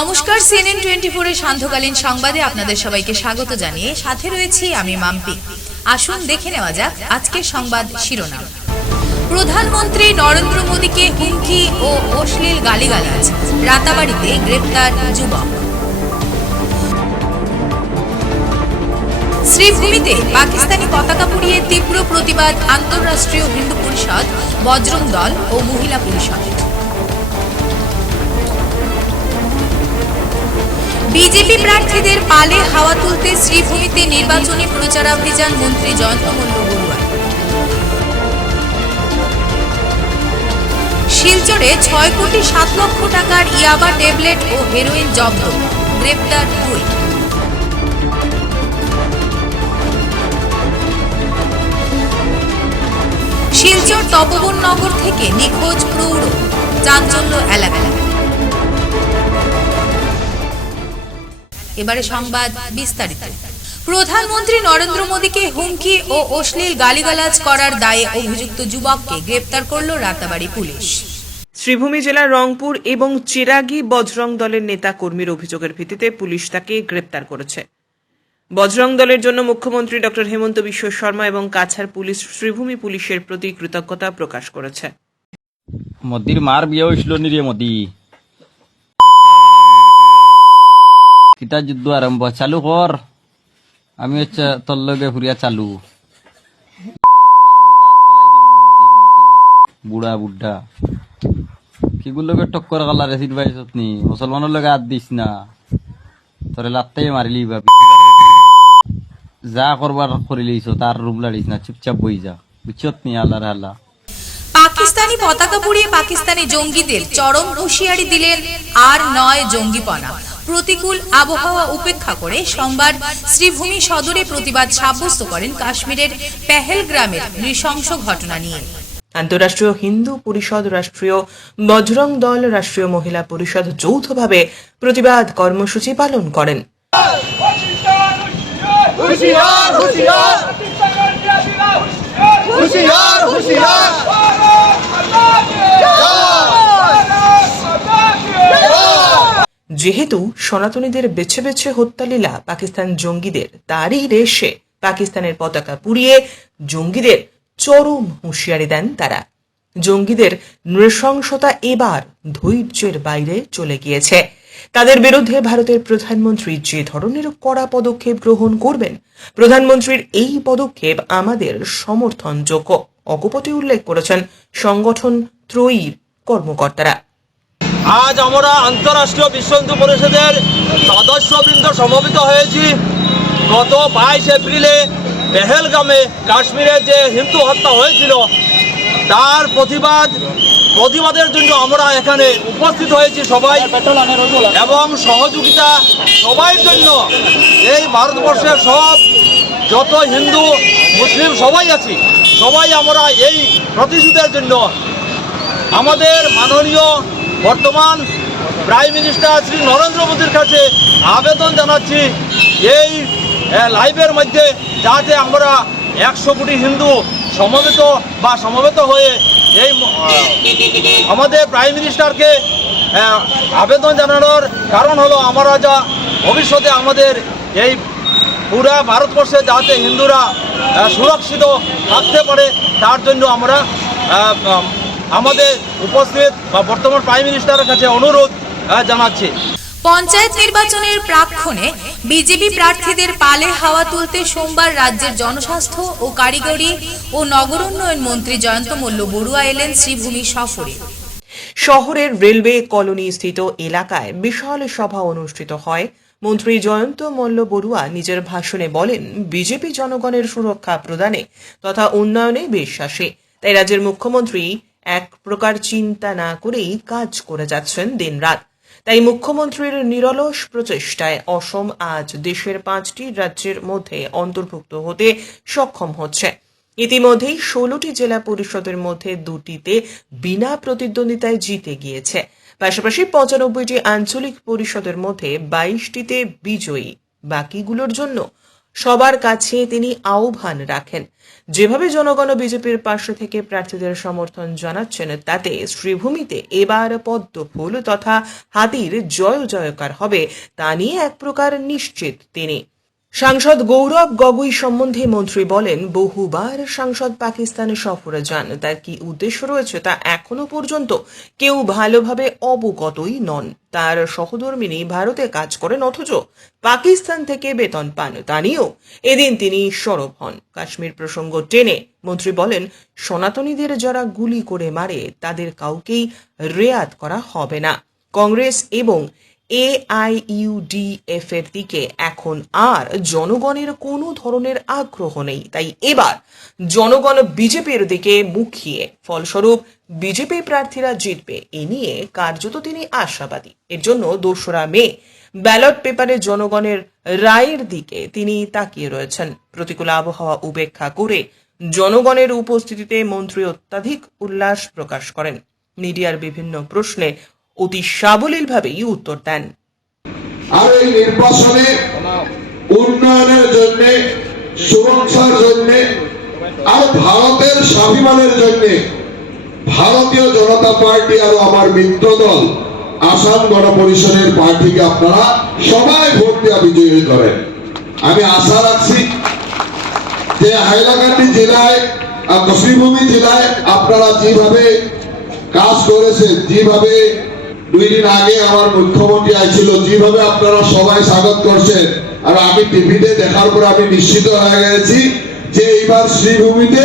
নমস্কার CNN twenty ফোরের সান্ধ্যকালীন সংবাদে আপনাদের সবাইকে স্বাগত জানিয়ে সাথে রয়েছি আমি মাম্পি। আসুন দেখে নেওয়া যাক আজকের সংবাদ শিরোনাম। প্রধানমন্ত্রী নরেন্দ্র মোদীকে হুমকি ও অশ্লীল গালিগালাজ, রাতাবাড়িতে গ্রেপ্তার যুবক। শ্রীভূমিতে পাকিস্তানি পতাকা পুড়িয়ে তীব্র প্রতিবাদ আন্তঃরাষ্ট্রীয় হিন্দু পরিষদ, বজরং দল ও মহিলা পরিষদের বিজেপি প্রার্থীদের পালে হাওয়া তুলতে শ্রীভূমিতে নির্বাচনী প্রচারাভিযান মন্ত্রী জয়ন্ত মল্ল বড়ুয়া। শিলচরে ছয় কোটি সাত লক্ষ টাকার ইয়াবা ট্যাবলেট ও হেরোইন জব্দ, গ্রেপ্তার দুই। শিলচর তপবন নগর থেকে নিখোঁজ প্রৌঢ়, চাঞ্চল্য এলাকায়। এবারে সংবাদ বিস্তারিত। প্রধানমন্ত্রী নরেন্দ্র মোদীকে হুমকি ও অশ্লীল গালিগালাজ করার দায়ে অভিযুক্ত যুবককে গ্রেপ্তার করল রাতাবাড়ি পুলিশ। শ্রীভূমি জেলার রংপুর এবং চিরাগি বজরং দলের নেতা কর্মীর অভিযোগের ভিত্তিতে পুলিশ তাকে গ্রেপ্তার করেছে। বজরং দলের জন্য মুখ্যমন্ত্রী ডক্টর হেমন্ত বিশ্ব শর্মা এবং কাছাড় পুলিশ শ্রীভূমি পুলিশের প্রতি কৃতজ্ঞতা প্রকাশ করেছে। মোদির মার বিয়ে হয়েছিল নিরে মোদি? কিতা যুদ্ধ আরম্ভ চালু কর আমি হচ্ছে তোর লগে ফুরিয়া চালু। বুড়া বুড্ডা কিগুর লগে টক্কর গালা রেসিড বাইছত নি মুসলমানের লগে হাত দিস না। তোরে লাত্তাই মারিলি ভাবি যা করবার করিলিছ তার রুম লাড়িস না, চুপচাপ বই যা। বুঝছত আল্লাহ আল্লাহ পাকিস্তানি পতাকা পুড়িয়ে পাকিস্তানি জঙ্গিদের চরম হুঁশিয়ারি দিলেন আর নয় জঙ্গিপনা। প্রতিকূল আবহাওয়া উপেক্ষা করে সোমবার শ্রীভূমি সদরে প্রতিবাদ সাব্যস্ত করেন কাশ্মীরের পেহেলগ্রামের নৃশংস ঘটনা নিয়ে। আন্তঃরাষ্ট্রীয় হিন্দু পরিষদ রাষ্ট্রীয় বজরং দল রাষ্ট্রীয় মহিলা পরিষদ যৌথভাবে প্রতিবাদ কর্মসূচি পালন করেন। যেহেতু সনাতনীদের বেছে বেছে হত্যালীলা পাকিস্তান জঙ্গিদের, তারই রেশে পাকিস্তানের পতাকা পুড়িয়ে জঙ্গিদের চরম হুঁশিয়ারি দেন তারা। জঙ্গিদের নৃশংসতা এবার ধৈর্যের বাইরে চলে গিয়েছে। তাদের বিরুদ্ধে ভারতের প্রধানমন্ত্রী যে ধরনের কড়া পদক্ষেপ গ্রহণ করবেন, প্রধানমন্ত্রীর এই পদক্ষেপ আমাদের সমর্থনযোগ্য অকুপতি উল্লেখ করেছেন সংগঠন ত্রয়ীর কর্মকর্তারা। আজ আমরা আন্তরাষ্ট্রীয় বিশ্ব হিন্দু পরিষদের সদস্যবৃন্দ সমবেত হয়েছি। গত বাইশ এপ্রিলে পেহেলগামে কাশ্মীরে যে হিন্দু হত্যা হয়েছিল, তার প্রতিবাদ, প্রতিবাদের জন্য আমরা এখানে উপস্থিত হয়েছি সবাই। এবং সহযোগিতা সবাই জন্য এই ভারতবর্ষের সব, যত হিন্দু, মুসলিম সবাই আছি, সবাই আমরা এই প্রতিশোধের জন্য আমাদের মাননীয় বর্তমান প্রাইম মিনিস্টার শ্রী নরেন্দ্র মোদীর কাছে আবেদন জানাচ্ছি, এই লাইভের মধ্যে যাতে আমরা একশো কোটি হিন্দু সমবেত বা সমবেত হয়ে এই আমাদের প্রাইম মিনিস্টারকে আবেদন জানানোর কারণ হলো আমরা যা ভবিষ্যতে আমাদের এই পুরা ভারতবর্ষে যাতে হিন্দুরা সুরক্ষিত থাকতে পারে, তার জন্য আমরা আমাদের উপস্থিত বা বর্তমান প্রাইম মিনিস্টারের কাছে অনুরোধ জানাচ্ছি। পঞ্চায়েত নির্বাচনের প্রাক্ষণে বিজেপি প্রার্থীদের পালে হাওয়া তুলতে সোমবার রাজ্যের জনস্বাস্থ্য ও কারিগরি ও নগর উন্নয়ন মন্ত্রী জয়ন্ত মল্ল বড়ুয়া এলেন শ্রীভূমি সফরে। শহরের রেলওয়ে কলোনি স্থিত এলাকায় বিশাল সভা অনুষ্ঠিত হয়। মন্ত্রী জয়ন্ত মল্ল বড়ুয়া নিজের ভাষণে বলেন বিজেপি জনগণের সুরক্ষা প্রদানে তথা উন্নয়নে বিশ্বাসী। তাই রাজ্যের মুখ্যমন্ত্রী এক প্রকার চিন্তা না করেই কাজ করে যাচ্ছেন দিনরাত। তাই মুখ্যমন্ত্রীর নিরলস প্রচেষ্টায় অসম আজ দেশের পাঁচটি রাজ্যের মধ্যে অন্তর্ভুক্ত হতে সক্ষম হচ্ছে। ইতিমধ্যেই ষোলোটি জেলা পরিষদের মধ্যে দুটিতে বিনা প্রতিদ্বন্দ্বিতায় জিতে গিয়েছে। পাশাপাশি পঁচানব্বইটি আঞ্চলিক পরিষদের মধ্যে বাইশটিতে বিজয়ী। বাকিগুলোর জন্য সবার কাছে তিনি আহ্বান রাখেন। যেভাবে জনগণ বিজেপির পার্শ্ব থেকে প্রার্থীদের সমর্থন জানাচ্ছেন, তাতে শ্রীভূমিতে এবার পদ্ম ফুল তথা হাতির জয় জয়কার হবে, তা নিয়ে এক প্রকার নিশ্চিত তিনি। সাংসদ গৌরব গগৈ সম্বন্ধে মন্ত্রী বলেন, বহুবার সাংসদ পাকিস্তানে সফরে যান, তার কি উদ্দেশ্য রয়েছে তা এখনও পর্যন্ত কেউ ভালোভাবে অবগতই নন। তার সহধর্মিনী ভারতে কাজ করেন, অথচ পাকিস্তান থেকে বেতন পান, তা নিয়েও এদিন তিনি সরব হন। কাশ্মীর প্রসঙ্গ টেনে মন্ত্রী বলেন, সনাতনীদের যারা গুলি করে মারে, তাদের কাউকেই রেয়াত করা হবে না। কংগ্রেস এবং এআইইউডিএফ এর দিকে এখন আর জনগণের কোনো ধরনের আগ্রহ নেই। তাই এবার জনগণ বিজেপির দিকে মুখিয়ে ফলস্বরূপ বিজেপি প্রার্থীরা জিতবে, এ নিয়ে কার্যত তিনি আশাবাদী। এর জন্য দোসরা মে ব্যালট পেপারে জনগণের রায়ের দিকে তিনি তাকিয়ে রয়েছেন। প্রতিকূল আবহাওয়া উপেক্ষা করে জনগণের উপস্থিতিতে মন্ত্রী অত্যাধিক উল্লাস প্রকাশ করেন। মিডিয়ার বিভিন্ন প্রশ্নে অতি সাবলীলভাবেই উত্তর দেন। আর এই নির্বাচনে উন্নয়নের জন্য, সুরক্ষার জন্য, আর ভারতের স্বাভিমানের জন্য ভারতীয় জনতা পার্টি আর আমার মিত্র দল, আসাম গণপরিষদের প্রার্থীকে আপনারা সবাই ভোট দেওয়া বিজয়ী করেন। আমি আশা রাখছি যে হাইলাকান্দি জেলায় আর কশ্মীরভূমি জেলায় আপনারা যেভাবে কাজ করেছেন, যেভাবে দুই দিন আগে আমার মুখ্যমন্ত্রী আইছিল, যেভাবে আপনারা সবাই স্বাগত করছেন, আর আমি টিভিতে দেখার পর আমি নিশ্চিত হয়ে গেছি যে এইবার শ্রীভূমিতে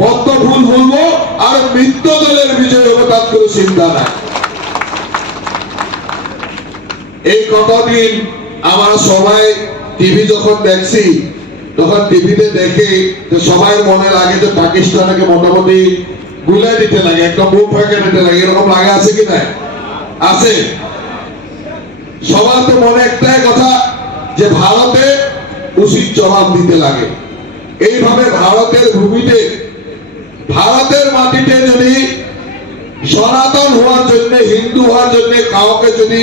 পদ্ম ফুল বলব আর মিত্র দলের বিজয় হবে, তার কোনো চিন্তা নাই। এই কতদিন আমরা সবাই টিভি যখন দেখছি, তখন টিভিতে দেখে যে সবাই মনে লাগে যে পাকিস্তানকে মোটামুটি গুলাই দিতে লাগে একটা মুখ ফাঁকে দিতে লাগে, এরকম লাগে আছে কি না আছে। সবার তো মনে একটাই কথা যে ভারতে উচিত জবাব দিতে লাগে। এইভাবে ভারতের ভূমিতে ভারতের মাটিতে যদি সনাতন হওয়ার জন্য হিন্দু হওয়ার জন্য কাউকে যদি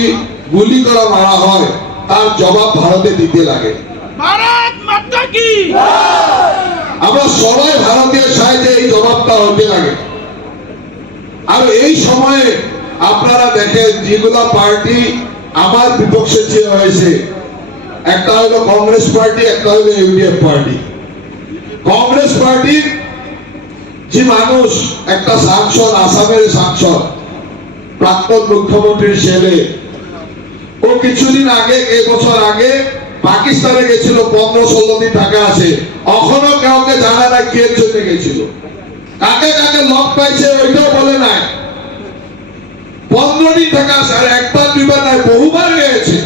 গুলি করা মারা হয় তার জবাব ভারতে দিতে লাগে। আমরা সবাই ভারতীয় সাহায্যে এই জবাবটা হতে লাগে। আর এই সময়ে আপনারা দেখেন, যেগুলা পার্টি আমার বিপক্ষে যে হয়েছে, একটা হলো কংগ্রেস পার্টি, একটা হলো ইউডিএফ পার্টি। কংগ্রেস পার্টির যে মানুষ, একটা সাংসদ, আসামের সাংসদ, প্রাক্তন মুখ্যমন্ত্রীর ছেলে, ও কিছুদিন আগে এক বছর আগে পাকিস্তানে গেছিল, পনেরো ষোলো দিন টাকা আছে। এখনও কাউকে জানা না কে জন্য গেছিল। কাকে কাকে লক পাইছে, ওইটাও বলে নাই। টাকা আছে আর একবার, দুইবার নাই বহুবার গেছে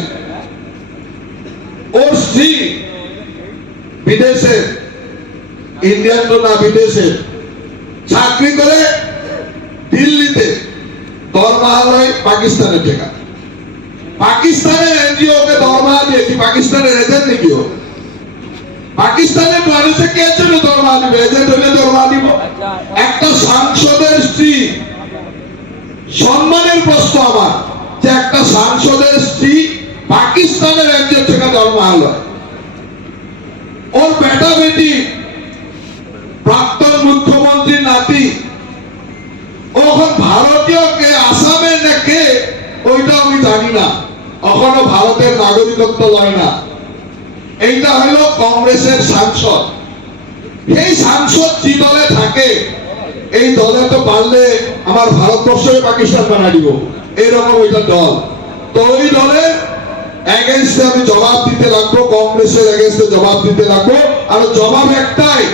ওর স্ত্রী বিদেশে, ইন্ডিয়ান তো না বিদেশে চাকরি করে দিল্লিতে, দরমাহালয় পাকিস্তানের টাকা পাকিস্তানের এনজিও কে দরমা দিয়ে কি পাকিস্তানের এজেন্ট নাকি ও? পাকিস্তানের মানুষে কে জন্য দরমা দিবে? এজেন্ট হলে দরমা দিব। একটা সাংসদের স্ত্রী সম্মানের প্রশ্ন আমার যে একটা সাংসদের স্ত্রী পাকিস্তানের এনজিও থেকে হলো ওর বেটা বেটি প্রাক্তন মুখ্যমন্ত্রী নাতি। ও ভারতীয় কে, আসামের না কে, ওইটা আমি জানি না। এখনও ভারতের নাগরিকত্ব লয় না। এইটা হলো কংগ্রেসের সাংসদ। এই সাংসদ যে দলে থাকে এই দলে তো পারলে আমার ভারতবর্ষকে পাকিস্তান বানাই দিব। এইরকম ওইটা দল। তো ওই দলের এগেনস্টে আমি জবাব দিতে লাগবো, কংগ্রেসের এগেনস্টে জবাব দিতে লাগবো। আর জবাব একটাই,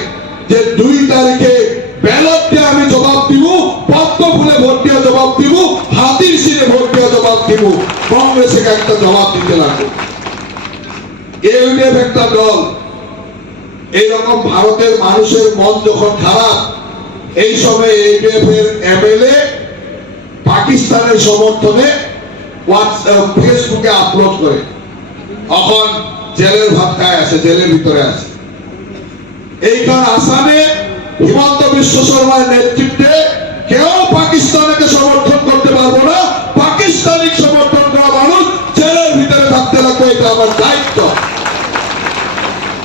যে দুই তারিখে ব্যালট দিয়ে আমি জবাব দিব পদ্ম ফুলে ভোট দিয়ে জবাব দিব, হাতির সিনে ভোট দিয়ে জবাব দিব। কংগ্রেসকে একটা জবাব দিতে লাগবে। ইউডিএফ একটা দল। এইরকম ভারতের মানুষের মন যখন খারাপ এই সময় ইউডিএফ এর এমএলএ পাকিস্তানের সমর্থনে ফেসবুকে আপলোড করে। এখন জেলের ভাত খায় আছে, জেলের ভিতরে আছে। এইখান আসামে হিমন্ত বিশ্ব শর্মার নেতৃত্বে কেউ পাকিস্তানকে সমর্থন করতে পারব না। পাকিস্তানি সমর্থন করা মানুষ জেলের ভিতরে থাকতে লাগবে, এটা আমার দায়িত্ব।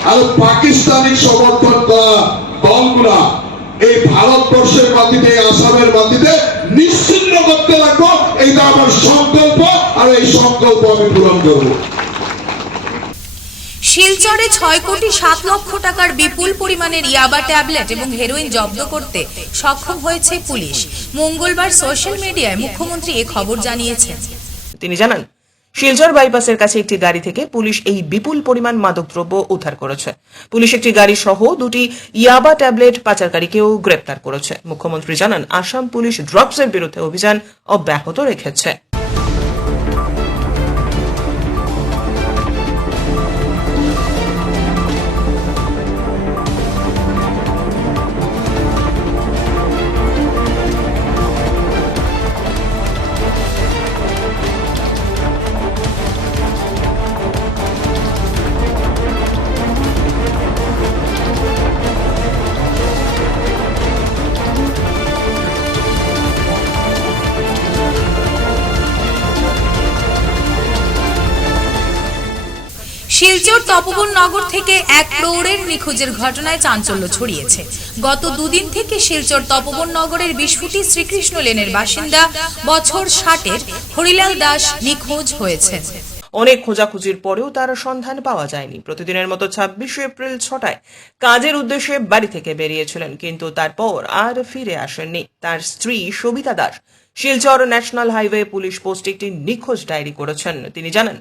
আর পাকিস্তানি সমর্থন করা দলগুলা এই ভারতবর্ষের মাটিতে এই আসামের মাটিতে নিশ্চিন্ন করতে লাগবো। এইটা আমার সংকল্প আর এই সংকল্প আমি পূরণ করব। শিলচরে ছয় কোটি সাত লক্ষ টাকার বিপুল পরিমাণের ইয়াবা ট্যাবলেট এবং হেরোইন জব্দ করতে সক্ষম হয়েছে পুলিশ। মঙ্গলবার সোশ্যাল মিডিয়ায় মুখ্যমন্ত্রী এ খবর জানিয়েছেন। তিনি জানান শিলচর বাইপাসের কাছে একটি গাড়ি থেকে পুলিশ এই বিপুল পরিমাণ মাদকদ্রব্য উদ্ধার করেছে। পুলিশ একটি গাড়ি সহ দুটি ইয়াবা ট্যাবলেট পাচারকারীকেও গ্রেপ্তার করেছে। মুখ্যমন্ত্রী জানান, আসাম পুলিশ ড্রাগসের বিরুদ্ধে অভিযান অব্যাহত রেখেছে। শিলচর নগর থেকে এক প্রৌঢ়ের নিখোঁজের ঘটনায় চাঞ্চল্য ছড়িয়েছে। গত দুদিন থেকে শিলচর তপবন নগরের বিস্ফুটি শ্রীকৃষ্ণ লেনের বাসিন্দা বছর ষাটের হরিলাল দাস নিখোঁজ হয়েছেন অনেক খোঁজাখুঁজির পরেও তার সন্ধান পাওয়া যায়নি। প্রতিদিনের মতো ছাব্বিশে এপ্রিল ছটায় কাজের উদ্দেশ্যে বাড়ি থেকে বেরিয়েছিলেন, কিন্তু তারপর আর ফিরে আসেননি। তার স্ত্রী Sabita Das Silchar national highway police পোস্টে একটি নিখোঁজ ডায়েরি করেছেন। তিনি জানান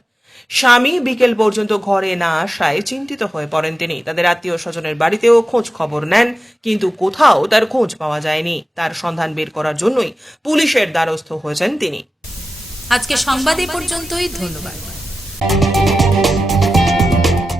স্বামী বিকেল পর্যন্ত ঘরে না আসায় চিন্তিত হয়ে পড়েন তিনি। তাদের আত্মীয় স্বজনের বাড়িতেও খোঁজ খবর নেন, কিন্তু কোথাও তার খোঁজ পাওয়া যায়নি। তার সন্ধান বের করার জন্যই পুলিশের দ্বারস্থ হয়েছেন তিনি। আজকে সংবাদ এ পর্যন্তই, ধন্যবাদ।